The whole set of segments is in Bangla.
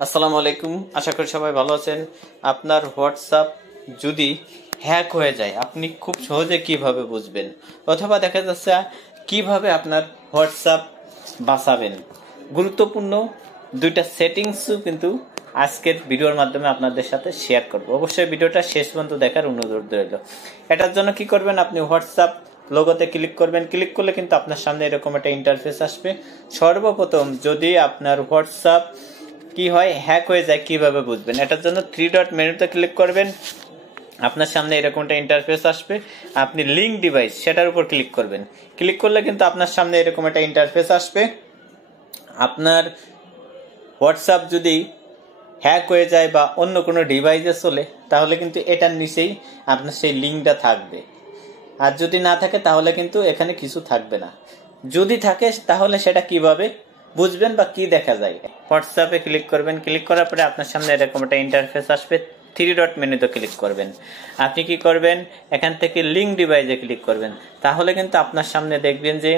আসসালামু আলাইকুম, আশা করি সবাই ভালো আছেন। আপনার হোয়াটসঅ্যাপ যদি হ্যাক হয়ে যায় আপনি খুব সহজে কিভাবে বুঝবেন, অথবা দেখা যাচ্ছে কিভাবে আপনার হোয়াটসঅ্যাপ বাঁচাবেন, গুরুত্বপূর্ণ দুইটা সেটিংসও কিন্তু আজকের ভিডিওর মাধ্যমে আপনাদের সাথে শেয়ার করব। অবশ্যই ভিডিওটা শেষ পর্যন্ত দেখার অনুরোধ রইল। এটার জন্য কি করবেন, আপনি হোয়াটসঅ্যাপ লোগোতে ক্লিক করবেন। ক্লিক করলে কিন্তু আপনার সামনে এরকম একটা ইন্টারফেস আসবে। সর্বপ্রথম যদি আপনার হোয়াটসঅ্যাপ কি হয় হ্যাক হয়ে যায় কিভাবে বুঝবেন, এটার জন্য থ্রি ডট মেনুতে ক্লিক করবেন। আপনার সামনে এরকম একটা ইন্টারফেস আসবে। আপনি লিঙ্ক ডিভাইস সেটার উপর ক্লিক করবেন। ক্লিক করলে কিন্তু আপনার সামনে এরকম একটা ইন্টারফেস আসবে। আপনার হোয়াটসঅ্যাপ যদি হ্যাক হয়ে যায় বা অন্য কোনো ডিভাইসে চলে, তাহলে কিন্তু এটার নিচেই আপনার সেই লিঙ্কটা থাকবে। আর যদি না থাকে তাহলে কিন্তু এখানে কিছু থাকবে না। যদি থাকে তাহলে সেটা কিভাবে বুঝবেন বা কি দেখা যায়, হোয়াটসঅ্যাপে ক্লিক করবেন। ক্লিক করার পরে আপনার সামনে এরকম একটা ইন্টারফেস আসবে। থ্রি ডট মেনুতে ক্লিক করবেন। আপনি কি করবেন, এখান থেকে লিঙ্ক ডিভাইসে ক্লিক করবেন। তাহলে কিন্তু আপনার সামনে দেখবেন যে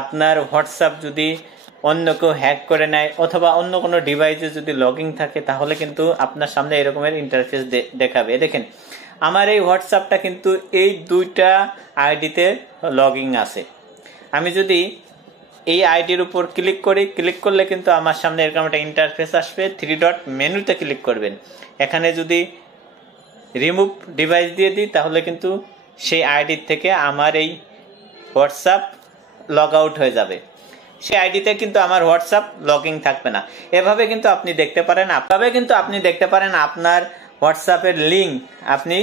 আপনার হোয়াটসঅ্যাপ যদি অন্য কেউ হ্যাক করে নেয় অথবা অন্য কোনো ডিভাইসে যদি লগইন থাকে, তাহলে কিন্তু আপনার সামনে এরকমের ইন্টারফেস দেখাবে। দেখেন আমার এই হোয়াটসঅ্যাপটা কিন্তু এই দুইটা আইডিতে লগইন আছে। আমি যদি এই আইডির উপর ক্লিক করি, ক্লিক করলে কিন্তু আমার সামনে এরকম একটা ইন্টারফেস আসবে। থ্রি ডট মেনুতে ক্লিক করবেন। এখানে যদি রিমুভ ডিভাইস দিয়ে দিই, তাহলে কিন্তু সেই আইডির থেকে আমার এই হোয়াটসঅ্যাপ লগ আউট হয়ে যাবে। সেই আইডিতে কিন্তু আমার হোয়াটসঅ্যাপ লগইন থাকবে না। এভাবে কিন্তু আপনি দেখতে পারেন আপনার হোয়াটসঅ্যাপের লিঙ্ক আপনি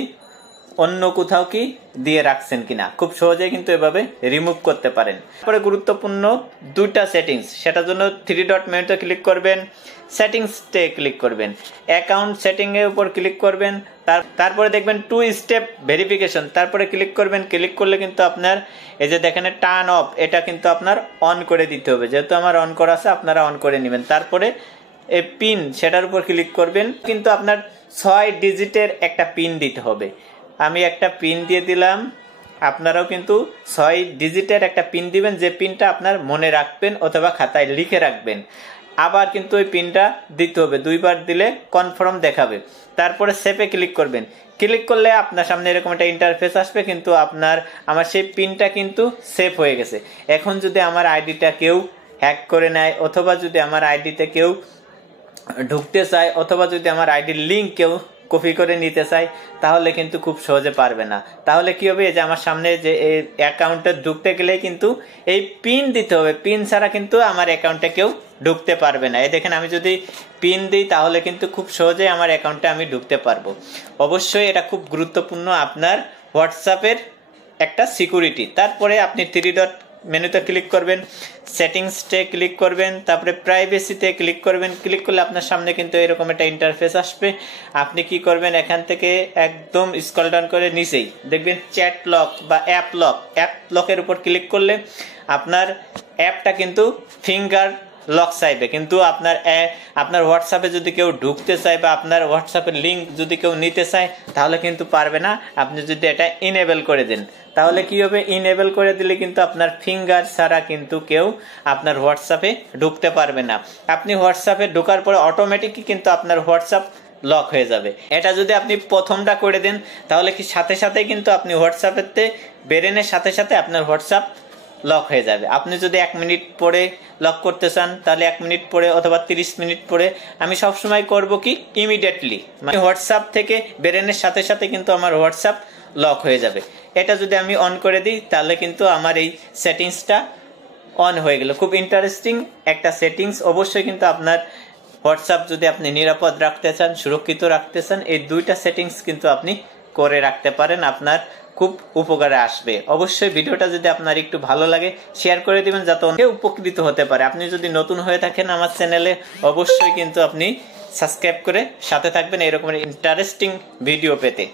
অন্য কোথাও কি দিয়ে রাখছেন কিনা। খুব সহজেই কিন্তু এভাবে রিমুভ করতে পারেন। তারপরে গুরুত্বপূর্ণ দুইটা সেটিংস, সেটার জন্য থ্রি ডট মেনুতে ক্লিক করবেন, সেটিংসতে ক্লিক করবেন, অ্যাকাউন্ট সেটিং এর উপর ক্লিক করবেন। তারপরে দেখবেন টু স্টেপ ভেরিফিকেশন, তারপরে ক্লিক করবেন। ক্লিক করলে কিন্তু আপনার এই যে দেখেন টার্ন অফ, এটা কিন্তু আপনার অন করে দিতে হবে। যেহেতু আমার অন করা আছে, আপনারা অন করে নেবেন। তারপরে এই পিন সেটার উপর ক্লিক করবেন। কিন্তু আপনার 6 ডিজিটের একটা পিন দিতে হবে। আমি একটা পিন দিয়ে দিলাম, আপনারাও কিন্তু 6 ডিজিটের একটা পিন দিবেন, যে পিনটা আপনার মনে রাখবেন অথবা খাতায় লিখে রাখবেন। আবার কিন্তু ওই পিনটা দিতে হবে, দুইবার দিলে কনফার্ম দেখাবে। তারপরে সেভে ক্লিক করবেন। ক্লিক করলে আপনার সামনে এরকম একটা ইন্টারফেস আসবে। কিন্তু আমার সেই পিনটা কিন্তু সেভ হয়ে গেছে। এখন যদি আমার আইডিটা কেউ হ্যাক করে নেয় অথবা যদি আমার আইডিতে কেউ ঢুকতে চায় অথবা যদি আমার আইডির লিঙ্ক কেউ কপি করে নিতে চাই, তাহলে কিন্তু খুব সহজে পারবে না। তাহলে কি হবে, যে আমার সামনে যে অ্যাকাউন্টে ঢুকতে গেলে কিন্তু এই পিন দিতে হবে। পিন ছাড়া কিন্তু আমার অ্যাকাউন্টে কেউ ঢুকতে পারবে না। এই দেখেন আমি যদি পিন দিই, তাহলে কিন্তু খুব সহজে আমার অ্যাকাউন্টে আমি ঢুকতে পারবো। অবশ্যই এটা খুব গুরুত্বপূর্ণ আপনার হোয়াটসঅ্যাপের একটা সিকিউরিটি। তারপরে আপনি থ্রি ডট মেনুতে ক্লিক করবেন, সেটিংসতে ক্লিক করবেন, তারপরে প্রাইভেসিতে ক্লিক করবেন। ক্লিক করলে আপনার সামনে কিন্তু এরকম একটা ইন্টারফেস আসবে। আপনি কি করবেন, এখান থেকে একদম স্ক্রল ডাউন করে নিচেই দেখবেন চ্যাট লক বা অ্যাপ লকের উপর ক্লিক করলে আপনার অ্যাপটা কিন্তু ফিঙ্গার লক চাইবে। কিন্তু আপনার হোয়াটসঅ্যাপে যদি কেউ ঢুকতে চায় বা আপনার হোয়াটসঅ্যাপের লিঙ্ক যদি কেউ নিতে চায়, তাহলে কিন্তু পারবে না। আপনি যদি এটা ইনেবল করে দেন, তাহলে কি হবে, ইনেবল করে দিলে কিন্তু আপনার ফিঙ্গার ছাড়া কিন্তু কেউ আপনার হোয়াটসঅ্যাপে ঢুকতে পারবে না। আপনি হোয়াটসঅ্যাপে ঢোকার পরে অটোমেটিকই কিন্তু আপনার হোয়াটসঅ্যাপ লক হয়ে যাবে। এটা যদি আপনি প্রথমটা করে দেন, তাহলে কি সাথে সাথে কিন্তু আপনি হোয়াটসঅ্যাপেতে বেরেনের সাথে সাথে আপনার হোয়াটসঅ্যাপ লক হয়ে যাবে। আপনি যদি 1 মিনিট পরে লক করতে চান, তাহলে 1 মিনিট পরে অথবা 30 মিনিট পরে। আমি সবসময় করব কি, ইমিডিয়েটলি, মানে হোয়াটসঅ্যাপ থেকে বেরেনের সাথে সাথে কিন্তু আমার হোয়াটসঅ্যাপ লক হয়ে যাবে। এটা যদি আমি অন করে দিই, তাহলে কিন্তু আমার এই সেটিংসটা অন হয়ে গেল। খুব ইন্টারেস্টিং একটা সেটিংস। অবশ্যই কিন্তু আপনার হোয়াটসঅ্যাপ যদি আপনি নিরাপদ রাখতে চান, সুরক্ষিত রাখতে চান, এই দুইটা সেটিংস কিন্তু আপনি করে রাখতে পারেন, আপনার খুব উপকারে আসবে। অবশ্যই ভিডিওটা যদি আপনার একটু ভালো লাগে শেয়ার করে দিবেন, যাতে অনেকে উপকৃত হতে পারে। আপনি যদি নতুন হয়ে থাকেন আমার চ্যানেলে, অবশ্যই কিন্তু আপনি সাবস্ক্রাইব করে সাথে থাকবেন এরকম ইন্টারেস্টিং ভিডিও পেতে।